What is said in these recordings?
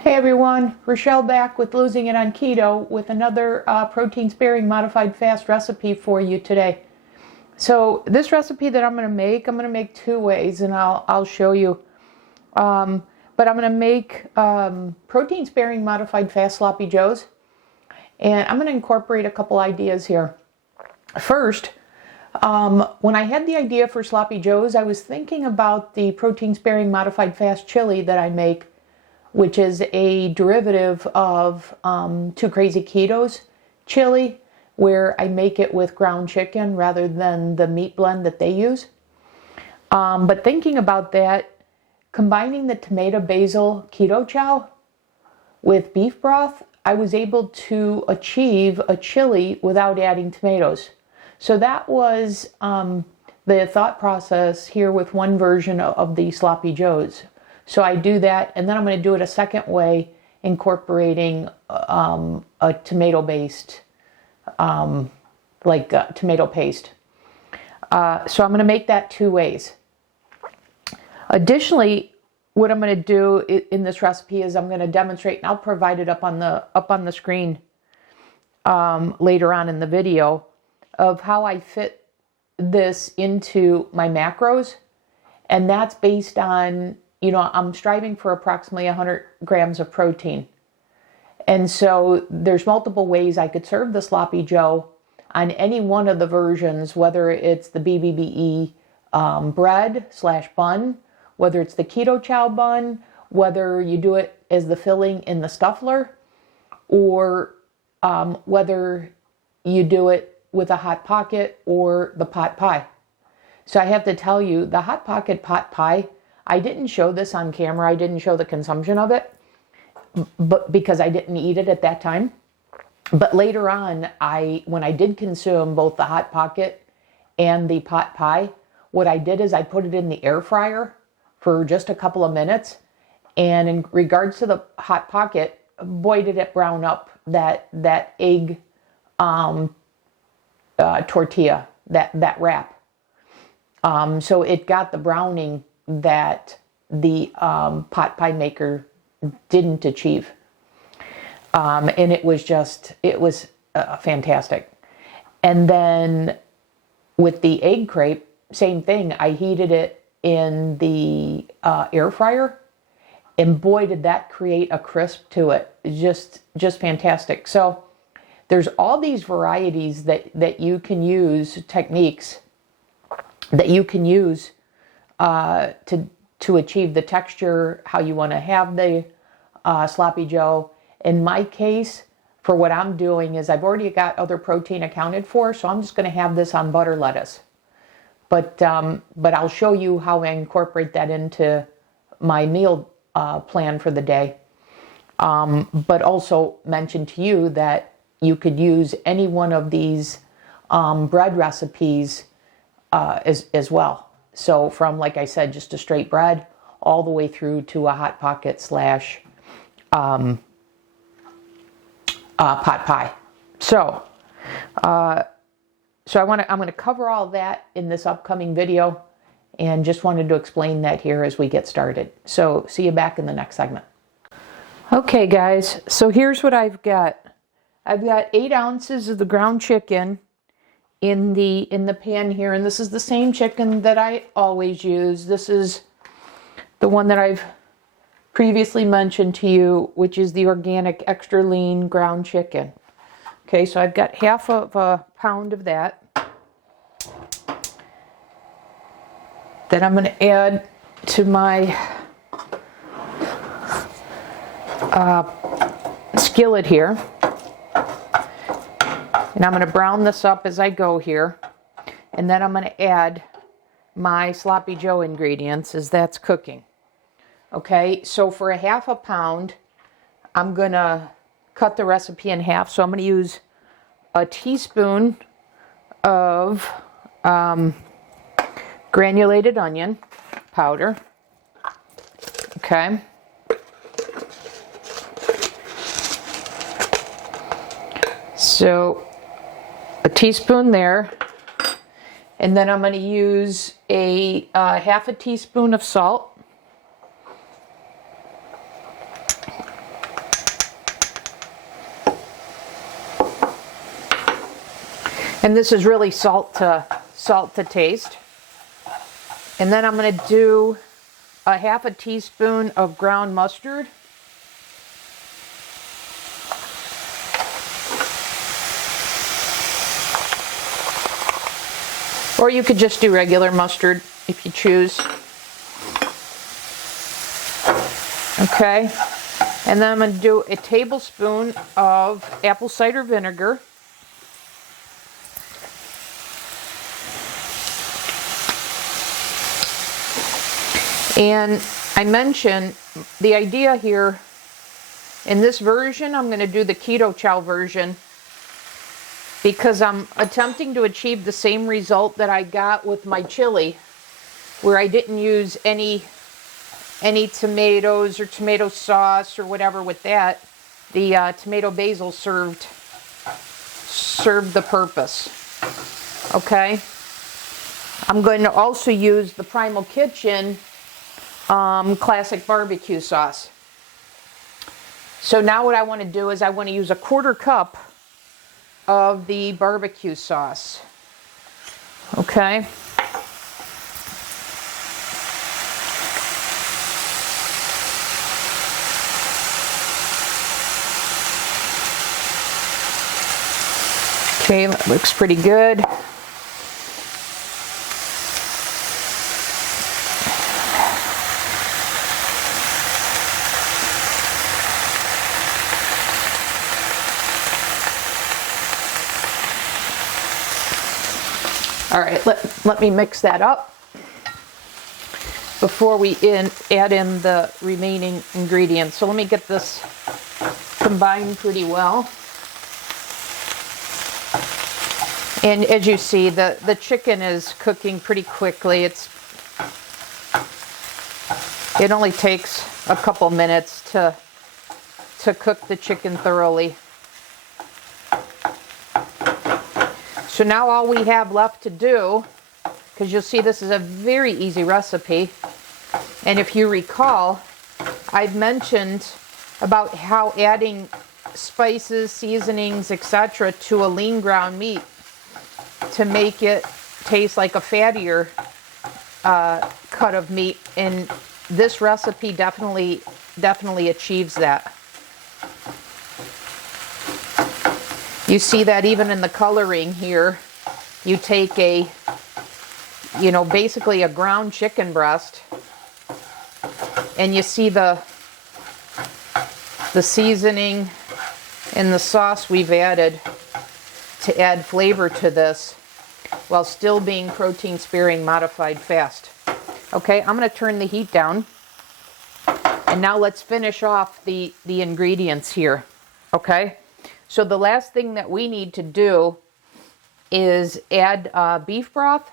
Hey everyone, Rochelle back with Losing It on Keto with another protein sparing modified fast recipe for you today. So this recipe that I'm going to make two ways, and I'll show you. But I'm going to make protein sparing modified fast sloppy joes, and I'm going to incorporate a couple ideas here. First, when I had the idea for sloppy joes, I was thinking about the protein sparing modified fast chili that I make, which is a derivative of Two Crazy Keto's chili, where I make it with ground chicken rather than the meat blend that they use. But thinking about that, combining the Tomato Basil Keto Chow with beef broth, I was able to achieve a chili without adding tomatoes. So that was the thought process here with one version of the sloppy joes. So I do that, and then I'm going to do it a second way, incorporating a tomato-based, tomato paste. So I'm going to make that two ways. Additionally, what I'm going to do in this recipe is I'm going to demonstrate, and I'll provide it up on the screen later on in the video, of how I fit this into my macros, and that's based on, I'm striving for approximately 100 grams of protein. And so there's multiple ways I could serve the sloppy joe on any one of the versions, whether it's the BBBE bread / bun, whether it's the keto chow bun, whether you do it as the filling in the stuffler, or whether you do it with a hot pocket or the pot pie. So I have to tell you, the hot pocket pot pie, I didn't show this on camera. I didn't show the consumption of it, but because I didn't eat it at that time. But later on, when I did consume both the hot pocket and the pot pie, what I did is I put it in the air fryer for just a couple of minutes. And in regards to the hot pocket, boy, did it brown up that egg tortilla, that wrap. So it got the browning that the pot pie maker didn't achieve. And it was fantastic. And then with the egg crepe, same thing. I heated it in the air fryer, and boy, did that create a crisp to it. Just fantastic. So there's all these varieties that you can use, techniques that you can use to achieve the texture, how you want to have the sloppy joe. In my case, for what I'm doing is I've already got other protein accounted for, so I'm just going to have this on butter lettuce. But I'll show you how I incorporate that into my meal plan for the day. But also mention to you that you could use any one of these bread recipes as well. So from, like I said, just a straight bread all the way through to a hot pocket / pot pie. So I'm going to cover all that in this upcoming video, and just wanted to explain that here as we get started. So see you back in the next segment. Okay, guys. So here's what I've got. I've got 8 ounces of the ground chicken in the pan here, and this is the same chicken that I always use. This is the one that I've previously mentioned to you, which is the organic extra lean ground chicken. Okay, so I've got half of a pound of that. Then I'm going to add to my skillet here. And I'm going to brown this up as I go here. And then I'm going to add my sloppy joe ingredients as that's cooking. Okay, so for a half a pound, I'm going to cut the recipe in half. So I'm going to use a teaspoon of granulated onion powder. Okay. So a teaspoon there, and then I'm going to use a half a teaspoon of salt, And this is really salt to taste. And then I'm going to do a half a teaspoon of ground mustard. Or you could just do regular mustard if you choose. Okay. And then I'm going to do a tablespoon of apple cider vinegar. And I mentioned the idea here, in this version, I'm going to do the Keto Chow version because I'm attempting to achieve the same result that I got with my chili, where I didn't use any tomatoes or tomato sauce or whatever with that. The tomato basil served the purpose. Okay. I'm going to also use the Primal Kitchen classic barbecue sauce. So now what I want to do is I want to use a 1/4 cup of the barbecue sauce. Okay. Okay, that looks pretty good. All right, let me mix that up before we add in the remaining ingredients. So let me get this combined pretty well. And as you see, the chicken is cooking pretty quickly. It only takes a couple minutes to cook the chicken thoroughly. So now all we have left to do, because you'll see this is a very easy recipe, and if you recall, I've mentioned about how adding spices, seasonings, etc. to a lean ground meat to make it taste like a fattier cut of meat, and this recipe definitely achieves that. You see that even in the coloring here. You take basically a ground chicken breast, and you see the seasoning and the sauce we've added to add flavor to this while still being protein sparing, modified fast. Okay, I'm going to turn the heat down, and now let's finish off the ingredients here. Okay. So the last thing that we need to do is add beef broth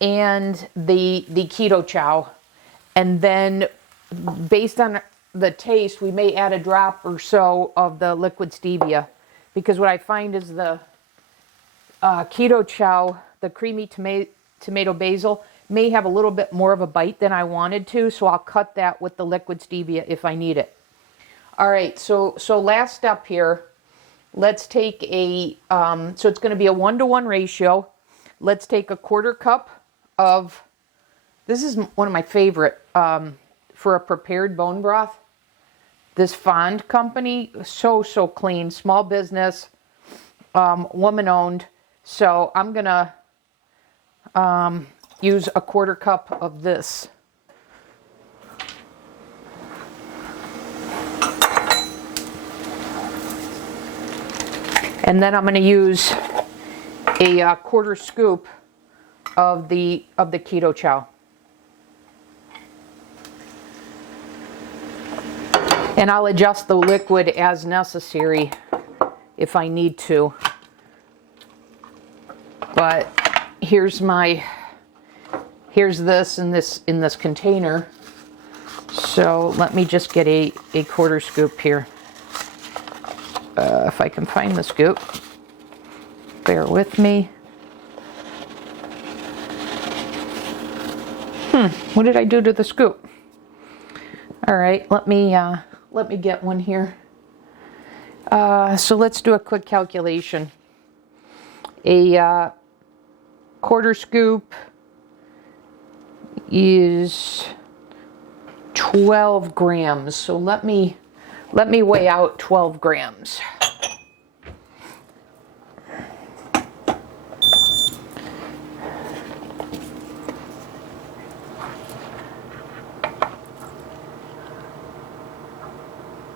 and the Keto Chow. And then based on the taste, we may add a drop or so of the liquid stevia. Because what I find is the Keto Chow, the creamy tomato basil, may have a little bit more of a bite than I wanted to. So I'll cut that with the liquid stevia if I need it. All right, so last step here. Let's take so it's going to be a 1-to-1 ratio. Let's take a 1/4 cup of, this is one of my favorite for a prepared bone broth. This Fond company, so clean, small business, woman owned. So I'm going to use a 1/4 cup of this. And then I'm going to use a 1/4 scoop of the Keto Chow. And I'll adjust the liquid as necessary if I need to. But here's this in this container. So let me just get a 1/4 scoop here. If I can find the scoop, bear with me. What did I do to the scoop? All right, let me get one here. So let's do a quick calculation. A quarter scoop is 12 grams. So let me weigh out 12 grams.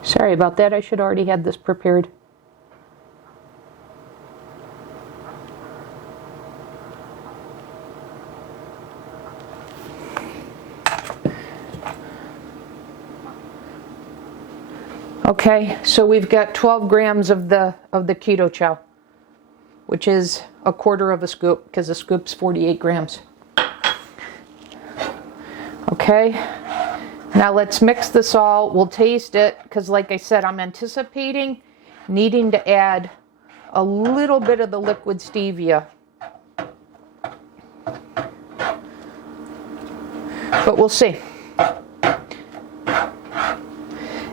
Sorry about that, I should already had this prepared. Okay, so we've got 12 grams of the keto chow, which is a quarter of a scoop because a scoop's 48 grams. Okay, now let's mix this all. We'll taste it because, like I said, I'm anticipating needing to add a little bit of the liquid stevia. But we'll see.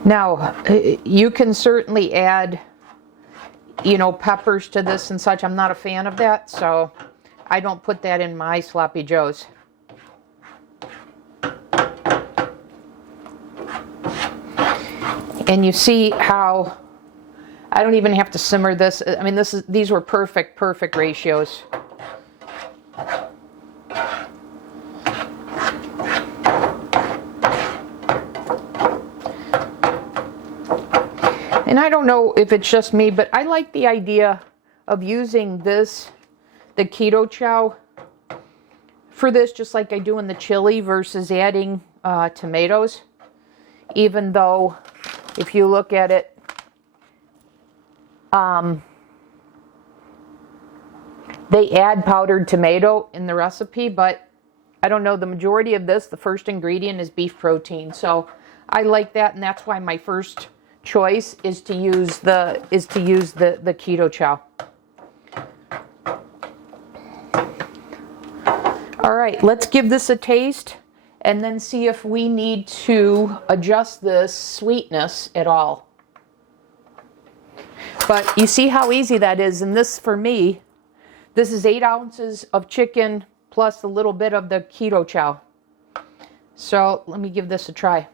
Now, you can certainly add, peppers to this and such. I'm not a fan of that, so I don't put that in my Sloppy Joes. And you see how I don't even have to simmer this. I mean, these were perfect ratios. And I don't know if it's just me, but I like the idea of using the keto chow for this, just like I do in the chili, versus adding tomatoes. Even though, if you look at it, they add powdered tomato in the recipe, but I don't know, the majority of this, the first ingredient is beef protein. So I like that, and that's why my first choice is to use the keto chow. All right, let's give this a taste and then see if we need to adjust this sweetness at all. But you see how easy that is, and this, for me, this is 8 ounces of chicken plus a little bit of the keto chow. So let me give this a try.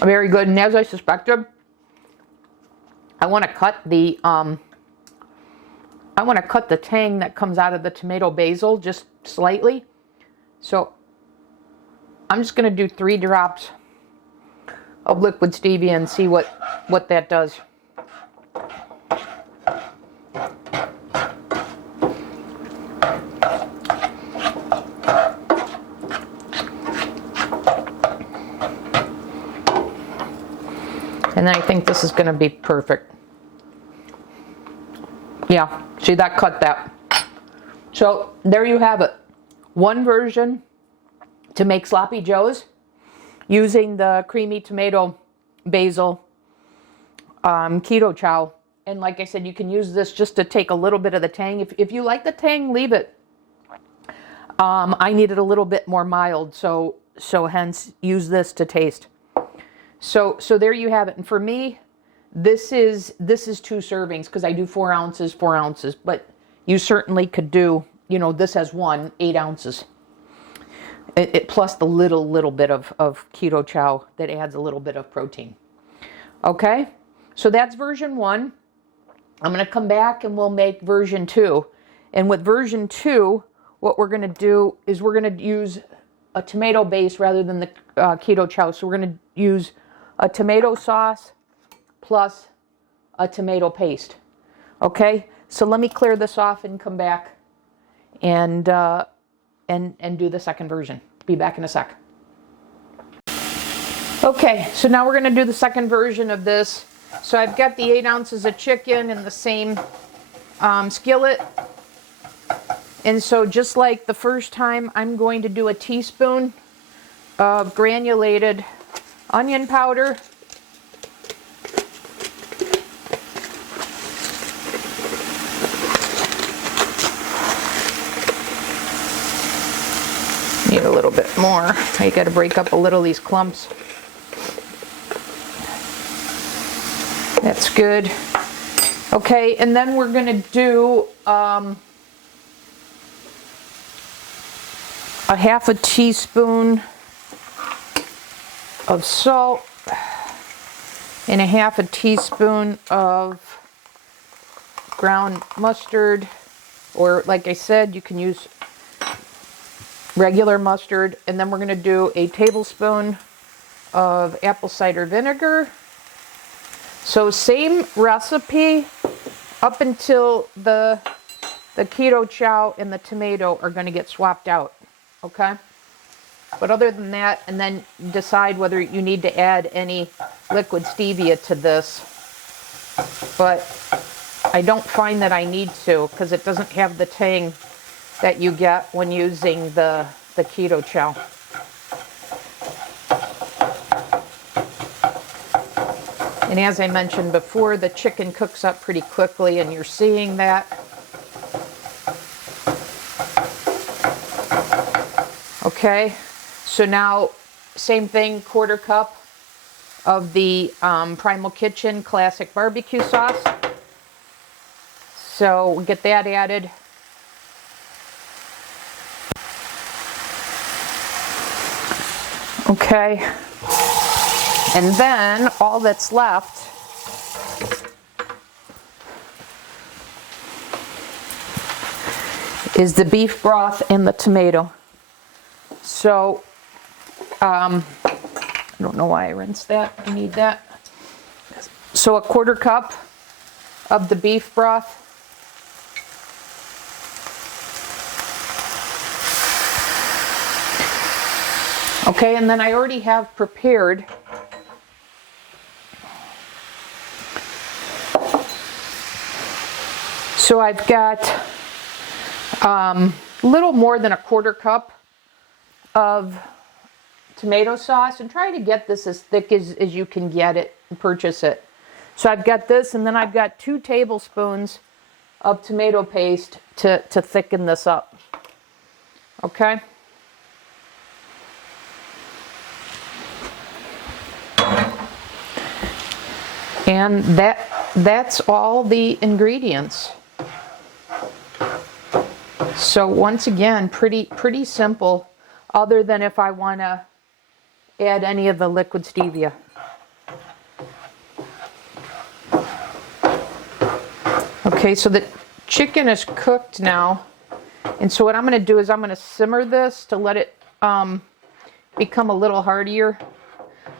Very good, and as I suspected, I want to cut the tang that comes out of the tomato basil just slightly. So I'm just going to do 3 drops of liquid stevia and see what that does. And then I think this is going to be perfect. Yeah, see, that cut that. So there you have it. One version to make Sloppy Joes using the creamy tomato basil keto chow. And like I said, you can use this just to take a little bit of the tang. If you like the tang, leave it. I need it a little bit more mild, so hence use this to taste. So there you have it. And for me, this is 2 servings because I do 4 ounces, but you certainly could do, this has 8 ounces. It plus the little bit of keto chow that adds a little bit of protein. Okay, so that's version 1. I'm going to come back and we'll make version 2. And with version 2, what we're going to do is we're going to use a tomato base rather than the keto chow. So we're going to use a tomato sauce plus a tomato paste. Okay, so let me clear this off and come back and do the second version. Be back in a sec. Okay, so now we're going to do the second version of this. So I've got the 8 ounces of chicken in the same skillet. And so just like the first time, I'm going to do a teaspoon of granulated onion powder. Need a little bit more. You got to break up a little of these clumps. That's good. Okay, and then we're going to do a half a teaspoon of salt and a half a teaspoon of ground mustard, or like I said, you can use regular mustard. And then we're going to do a tablespoon of apple cider vinegar. So same recipe up until the keto chow and the tomato are going to get swapped out, okay? But other than that, and then decide whether you need to add any liquid stevia to this. But I don't find that I need to, because it doesn't have the tang that you get when using the keto chow. And as I mentioned before, the chicken cooks up pretty quickly, and you're seeing that. Okay, so now same thing, 1/4 cup of the Primal Kitchen Classic Barbecue Sauce. So we'll get that added. Okay. And then all that's left is the beef broth and the tomato. So, I don't know why I rinsed that. I need that. So a 1/4 cup of the beef broth. Okay, and then I already have prepared so I've got a little more than a 1/4 cup of tomato sauce, and try to get this as thick as you can get it and purchase it. So I've got this, and then I've got 2 tablespoons of tomato paste to thicken this up. Okay. And that's all the ingredients. So once again, pretty simple, other than if I want to add any of the liquid stevia. Okay, so the chicken is cooked now, and so what I'm going to do is I'm going to simmer this to let it become a little heartier.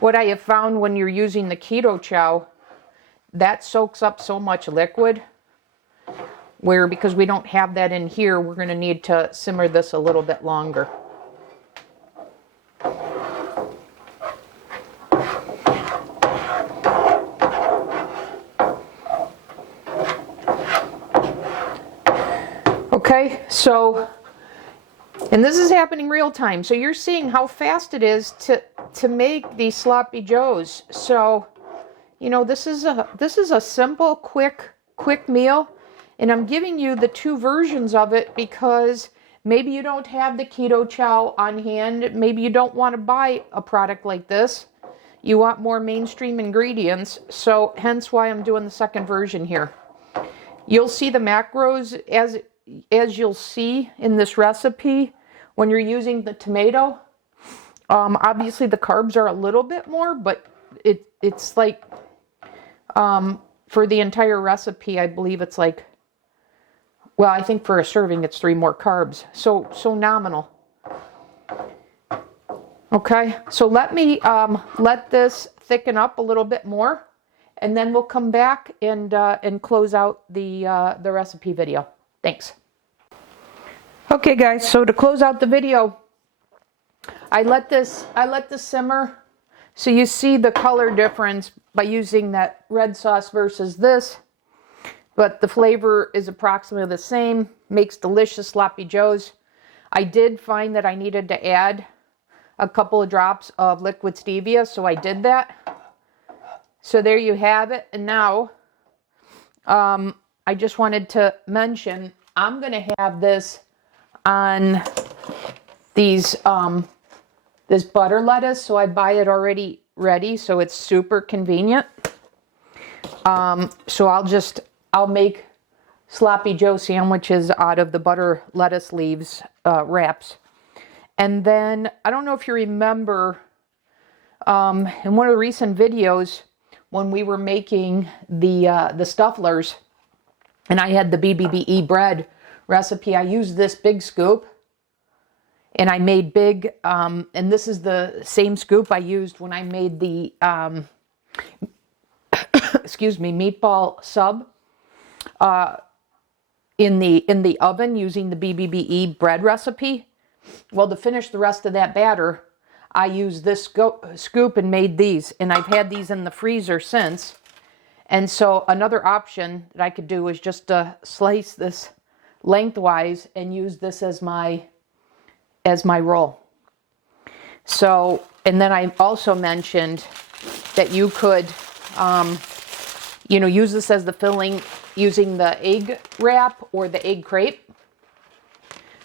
What I have found when you're using the keto chow, that soaks up so much liquid, where because we don't have that in here, we're going to need to simmer this a little bit longer. Okay, so, and this is happening real time, so you're seeing how fast it is to make these sloppy joes. So, you know, this is a simple, quick meal, and I'm giving you the 2 versions of it because maybe you don't have the keto chow on hand. Maybe you don't want to buy a product like this. You want more mainstream ingredients, so hence why I'm doing the second version here. You'll see the macros as you'll see in this recipe when you're using the tomato. Obviously the carbs are a little bit more, but it's like for the entire recipe, I believe it's like, well, I think for a serving it's 3 more carbs. So nominal. Okay, so let me let this thicken up a little bit more, and then we'll come back and close out the recipe video. Thanks. Okay, guys. So to close out the video, I let this simmer, so you see the color difference by using that red sauce versus this, but the flavor is approximately the same. Makes delicious sloppy joes. I did find that I needed to add a couple of drops of liquid stevia, so I did that. So there you have it. And now I just wanted to mention I'm going to have this on these this butter lettuce, so I buy it already ready, so it's super convenient. So I'll make Sloppy Joe sandwiches out of the butter lettuce leaves wraps. And then, I don't know if you remember, in one of the recent videos, when we were making the stufflers, and I had the BBBE bread recipe, I used this big scoop, and I made big, and this is the same scoop I used when I made the, excuse me, meatball sub in the oven using the BBBE bread recipe. Well, to finish the rest of that batter, I used this scoop and made these, and I've had these in the freezer since. And so another option that I could do is just slice this lengthwise and use this as my roll. So, and then I also mentioned that you could, use this as the filling using the egg wrap or the egg crepe.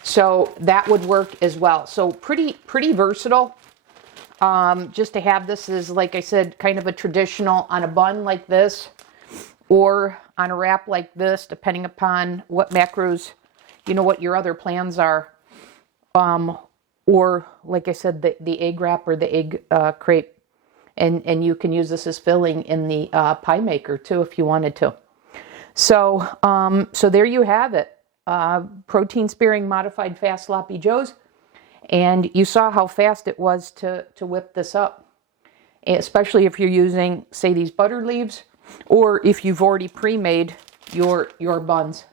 So that would work as well. So pretty versatile. Just to have this is, like I said, kind of a traditional on a bun like this, or on a wrap like this, depending upon what macros, what your other plans are. Or like I said, the egg wrap or the egg crepe. And you can use this as filling in the pie maker too, if you wanted to. So, so there you have it. Protein sparing modified fast Sloppy Joes. And you saw how fast it was to whip this up, especially if you're using, say, these butter leaves, or if you've already pre-made your buns.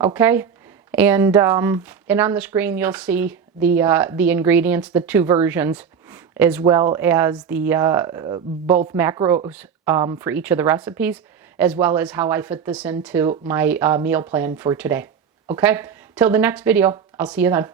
Okay, and on the screen you'll see the ingredients, the two versions, as well as the both macros for each of the recipes, as well as how I fit this into my meal plan for today. Okay, till the next video, I'll see you then.